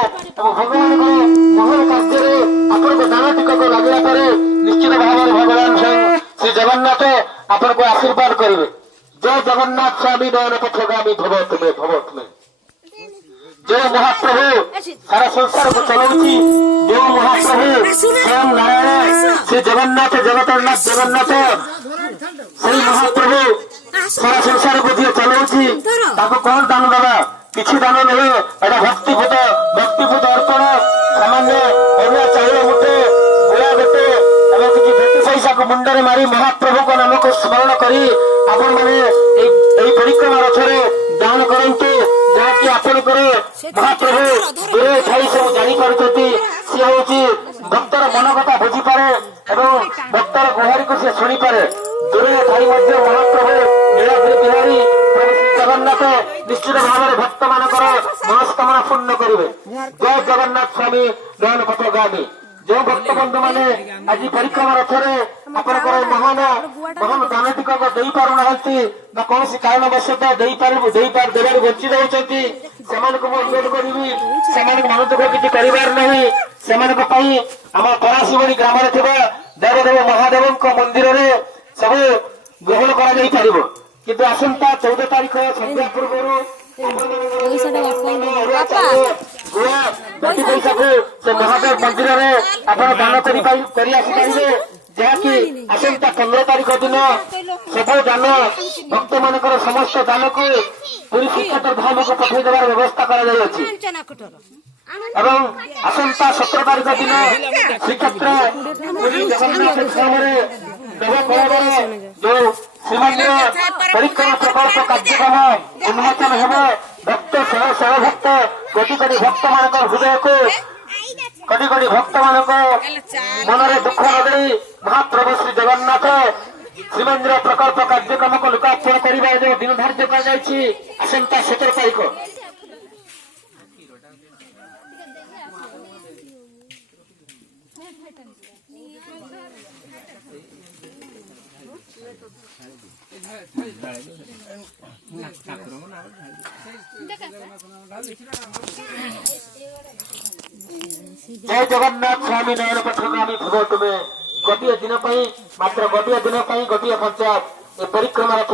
भगवान महान कार्य आपको दान टिकक लगे निश्चित भाव में भगवान स्वयं श्री जगन्नाथ आपन को आशीर्वाद करेंगे। जय जगन्नाथ स्वामी नयन पथगामी भव तुम्हें जो महाप्रभु सारा संसार को चलाउची, जो महाप्रभु स्वयं नारायण श्री जगन्नाथ जगन्नाथ से महाप्रभु सारा संसार को दिए चलाउची कौन दान दबा किसी दान नहीं एटा भक्तिपूत अर्पण सामान्य अरुआ चाउल मुठे गुड़ा गोटे किसी भेटी पैसा को मुंडे मारी महाप्रभु को नाम को स्मरण करी आपण मैंने परिक्रमा रथरे दान करते जहाँकि आपणकर महाप्रभु दूरे छाई सब जापारे सी हूँ भक्तर मन कथा बुझीपे और भक्तर गुहारी को सी शुणिपे दूरे छाई महाप्रभु नीलाद्रि बिहारी प्रभु श्री जगन्नाथ निश्चित भाव में भक्त मानकर मनस्कामना पूर्ण करेंगे। जय जगन्नाथ स्वामी नयन पथगामी जो भक्त बंधु मैंने आज परिक्रमा रथरे आपंकर महान महान दान टिकक दे पारना कौन कारणवशत देवार बंची जाती से अनुरोध करी से मन दुख किसी कर आम पराशिवणी ग्राम देवदेव महादेव मंदिर में सब ग्रहण कर किंतु आसंता 14 तारीख संध्या पूर्व पैसा को से महादेव मंदिर में आप दान करेंगे जहाँकि आसंता 15 तारीख दिन सब दान भक्त मानकर समस्त दान को पूरी श्रीक्षेत्र धाम को पठे देवार व्यवस्था कर आसंता 17 तारीख दिन श्रीक्षेत्र पूरी जगन्नाथ धाम जो श्रीमंदिर परिक्रमा प्रकल्प कार्यक्रम उन्मोचन हो भक्त सेवा भक्त कोटि कोटि भक्त मान हृदय को कोटि कोटि भक्त मान मन में दुख लगे महाप्रभु श्री जगन्नाथ श्रीमंदिर प्रकल्प कार्यक्रम को लोकार्पण करने जो दिन धार्य कर आसंता 17 तारीख जय जगन्नाथ स्वामी नयन पथगामी भव तुम्हें गोटे दिन मात्र गोटे दिन गोटे पंचायत परिक्रमा रथ